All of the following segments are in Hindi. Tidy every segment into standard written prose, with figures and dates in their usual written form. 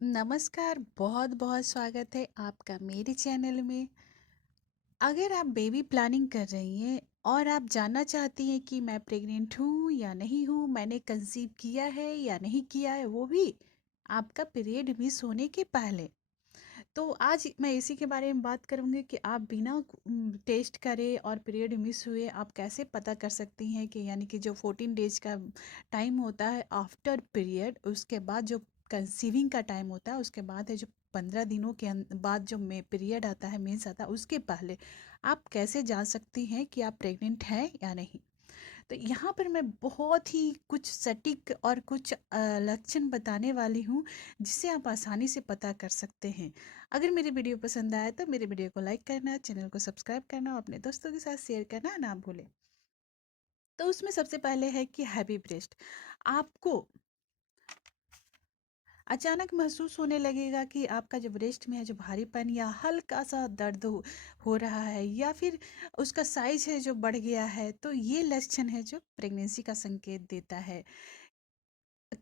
नमस्कार, बहुत-बहुत स्वागत है आपका मेरे चैनल में। अगर आप बेबी प्लानिंग कर रही हैं और आप जानना चाहती हैं कि मैं प्रेग्नेंट हूँ या नहीं हूँ, मैंने कंसीव किया है या नहीं किया है, वो भी आपका पीरियड मिस होने के पहले। तो आज मैं इसी के बारे में बात करूँगी कि आप बिना टेस्ट करे और पीरियड मिस हुए आप कैसे पता कर सकती हैं कि यानी कि जो 14 डेज का टाइम होता है आफ्टर पीरियड, उसके बाद जो कंसीविंग का टाइम होता है, उसके बाद है जो 15 दिनों के बाद जो में पीरियड आता है, मेंस आता है, उसके पहले आप कैसे जान सकती हैं कि आप प्रेग्नेंट हैं या नहीं। तो यहाँ पर मैं बहुत ही कुछ सटीक और कुछ लक्षण बताने वाली हूँ, जिससे आप आसानी से पता कर सकते हैं। अगर मेरी वीडियो पसंद आए तो मेरे वीडियो को लाइक करना, चैनल को सब्सक्राइब करना और अपने दोस्तों के साथ शेयर करना ना भूलें। तो उसमें सबसे पहले है कि हैवी ब्रेस्ट। आपको अचानक महसूस होने लगेगा कि आपका जो ब्रेस्ट में है जो भारीपन या हल्का सा दर्द हो रहा है, या फिर उसका साइज है जो बढ़ गया है, तो ये लक्षण है जो प्रेगनेंसी का संकेत देता है।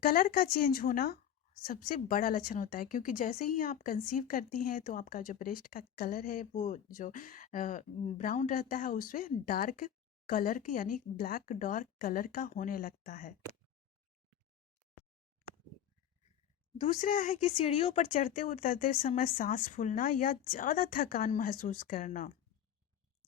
कलर का चेंज होना सबसे बड़ा लक्षण होता है, क्योंकि जैसे ही आप कंसीव करती हैं तो आपका जो ब्रेस्ट का कलर है वो जो ब्राउन रहता है उससे डार्क कलर की यानी ब्लैक डार्क कलर का होने लगता है। दूसरा है कि सीढ़ियों पर चढ़ते उतरते समय सांस फूलना या ज़्यादा थकान महसूस करना,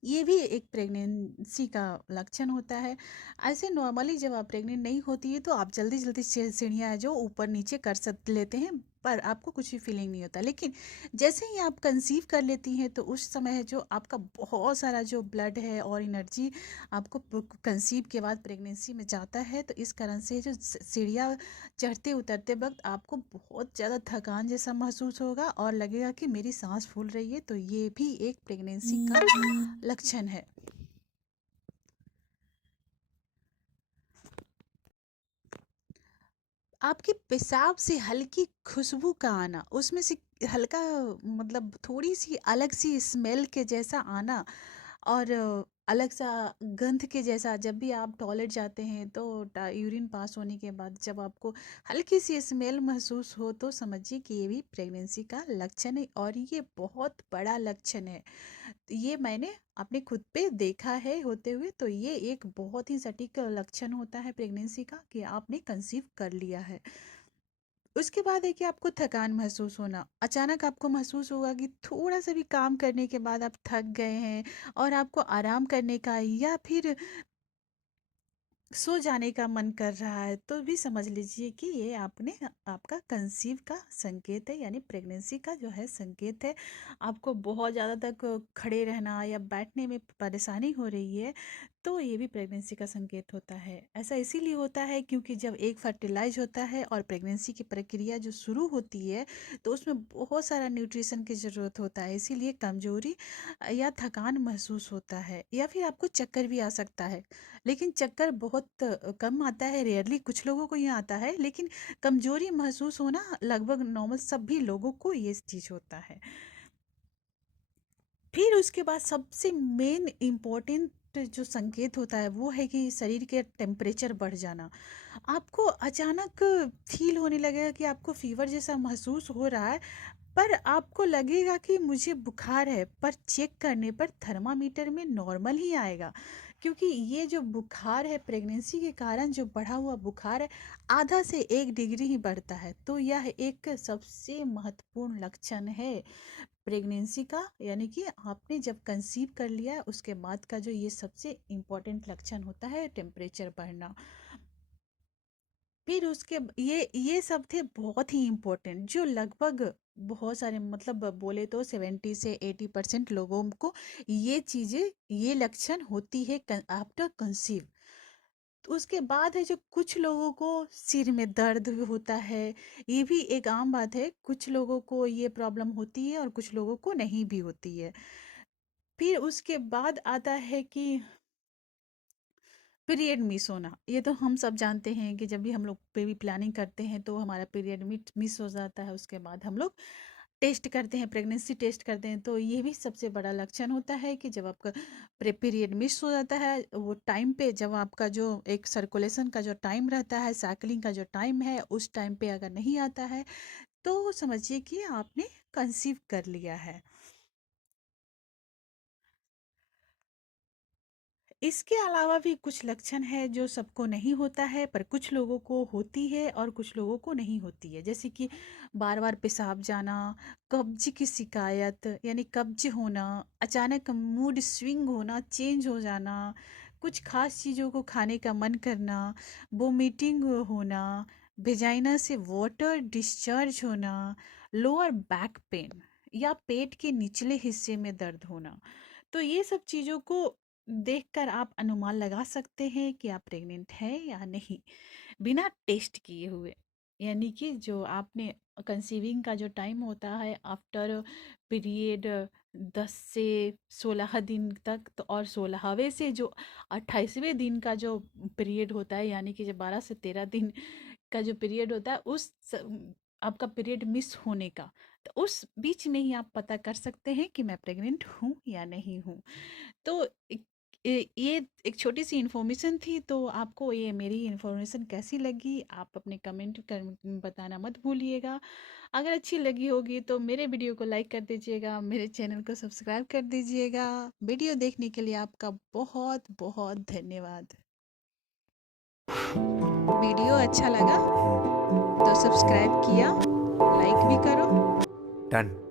ये भी एक प्रेगनेंसी का लक्षण होता है। ऐसे नॉर्मली जब आप प्रेग्नेंट नहीं होती है तो आप जल्दी जल्दी सीढ़ियाँ जो ऊपर नीचे कर सक लेते हैं, पर आपको कुछ भी फीलिंग नहीं होता। लेकिन जैसे ही आप कंसीव कर लेती हैं तो उस समय है जो आपका बहुत सारा जो ब्लड है और एनर्जी आपको कंसीव के बाद प्रेगनेंसी में जाता है, तो इस कारण से जो सीढ़ियाँ चढ़ते उतरते वक्त आपको बहुत ज़्यादा थकान जैसा महसूस होगा और लगेगा कि मेरी सांस फूल रही है, तो ये भी एक प्रेगनेंसी का लक्षण है। आपके पेशाब से हल्की खुशबू का आना, उसमें से हल्का मतलब थोड़ी सी अलग सी स्मेल के जैसा आना, और अलग सा गंध के जैसा, जब भी आप टॉयलेट जाते हैं तो यूरिन पास होने के बाद जब आपको हल्की सी स्मेल महसूस हो, तो समझिए कि ये भी प्रेगनेंसी का लक्षण है और ये बहुत बड़ा लक्षण है। ये मैंने अपने खुद पे देखा है होते हुए, तो ये एक बहुत ही सटीक लक्षण होता है प्रेगनेंसी का कि आपने कंसीव कर लिया है। उसके बाद है कि आपको थकान महसूस होना, अचानक आपको महसूस होगा कि थोड़ा सा भी काम करने के बाद आप थक गए हैं और आपको आराम करने का या फिर सो जाने का मन कर रहा है, तो भी समझ लीजिए कि ये आपने आपका कंसीव का संकेत है, यानी प्रेगनेंसी का जो है संकेत है। आपको बहुत ज़्यादा तक खड़े रहना या बैठने में परेशानी हो रही है, तो ये भी प्रेगनेंसी का संकेत होता है। ऐसा इसीलिए होता है क्योंकि जब एक फर्टिलाइज होता है और प्रेगनेंसी की प्रक्रिया जो शुरू होती है, तो उसमें बहुत सारा न्यूट्रिशन की ज़रूरत होता है, इसीलिए कमजोरी या थकान महसूस होता है, या फिर आपको चक्कर भी आ सकता है। लेकिन चक्कर बहुत कम आता है, रेयरली कुछ लोगों को ये आता है, लेकिन कमजोरी महसूस होना लगभग नॉर्मल सभी लोगों को ये चीज़ होता है। फिर उसके बाद सबसे मेन इम्पोर्टेंट जो संकेत होता है वो है कि शरीर के टेम्परेचर बढ़ जाना। आपको अचानक फील होने लगेगा कि आपको फीवर जैसा महसूस हो रहा है, पर आपको लगेगा कि मुझे बुखार है, पर चेक करने पर थर्मामीटर में नॉर्मल ही आएगा, क्योंकि ये जो बुखार है प्रेगनेंसी के कारण जो बढ़ा हुआ बुखार है, आधा से 1 डिग्री ही बढ़ता है, तो यह एक सबसे महत्वपूर्ण लक्षण है प्रेगनेंसी का, यानी कि आपने जब कंसीव कर लिया है उसके बाद का जो ये सबसे इम्पोर्टेंट लक्षण होता है टेम्परेचर बढ़ना। फिर उसके ये सब थे बहुत ही इम्पोर्टेंट, जो लगभग बहुत सारे मतलब बोले तो 70 से 80% लोगों को ये चीज़ें ये लक्षण होती है आफ्टर कंसीव। तो उसके बाद है जो कुछ लोगों को सिर में दर्द भी होता है, ये भी एक आम बात है, कुछ लोगों को ये प्रॉब्लम होती है और कुछ लोगों को नहीं भी होती है। फिर उसके बाद आता है कि पीरियड मिस होना, ये तो हम सब जानते हैं कि जब भी हम लोग बेबी प्लानिंग करते हैं तो हमारा पीरियड मिस हो जाता है, उसके बाद हम लोग टेस्ट करते हैं, प्रेगनेंसी टेस्ट करते हैं, तो ये भी सबसे बड़ा लक्षण होता है कि जब आपका पीरियड मिस हो जाता है, वो टाइम पे जब आपका जो एक सर्कुलेशन का जो टाइम रहता है, साइकिलिंग का जो टाइम है, उस टाइम पे अगर नहीं आता है तो समझिए कि आपने कंसीव कर लिया है। इसके अलावा भी कुछ लक्षण है जो सबको नहीं होता है, पर कुछ लोगों को होती है और कुछ लोगों को नहीं होती है। जैसे कि बार बार पेशाब जाना, कब्ज की शिकायत यानी कब्ज होना, अचानक मूड स्विंग होना, चेंज हो जाना, कुछ खास चीज़ों को खाने का मन करना, वोमिटिंग होना, वेजाइना से वाटर डिस्चार्ज होना, लोअर बैक पेन या पेट के निचले हिस्से में दर्द होना। तो ये सब चीज़ों को देखकर आप अनुमान लगा सकते हैं कि आप प्रेग्नेंट हैं या नहीं, बिना टेस्ट किए हुए। यानी कि जो आपने कंसीविंग का जो टाइम होता है आफ्टर पीरियड 10 से 16 दिन तक, तो और 16वें से जो 28वें दिन का जो पीरियड होता है, यानी कि जो 12 से 13 दिन का जो पीरियड होता है, आपका पीरियड मिस होने का, तो उस बीच में ही आप पता कर सकते हैं कि मैं प्रेग्नेंट हूँ या नहीं हूँ। तो ये एक छोटी सी इन्फॉर्मेशन थी, तो आपको ये मेरी इन्फॉर्मेशन कैसी लगी आप अपने कमेंट कर बताना मत भूलिएगा। अगर अच्छी लगी होगी तो मेरे वीडियो को लाइक कर दीजिएगा, मेरे चैनल को सब्सक्राइब कर दीजिएगा। वीडियो देखने के लिए आपका बहुत बहुत धन्यवाद। वीडियो अच्छा लगा तो सब्सक्राइब किया, लाइक भी करो। डन।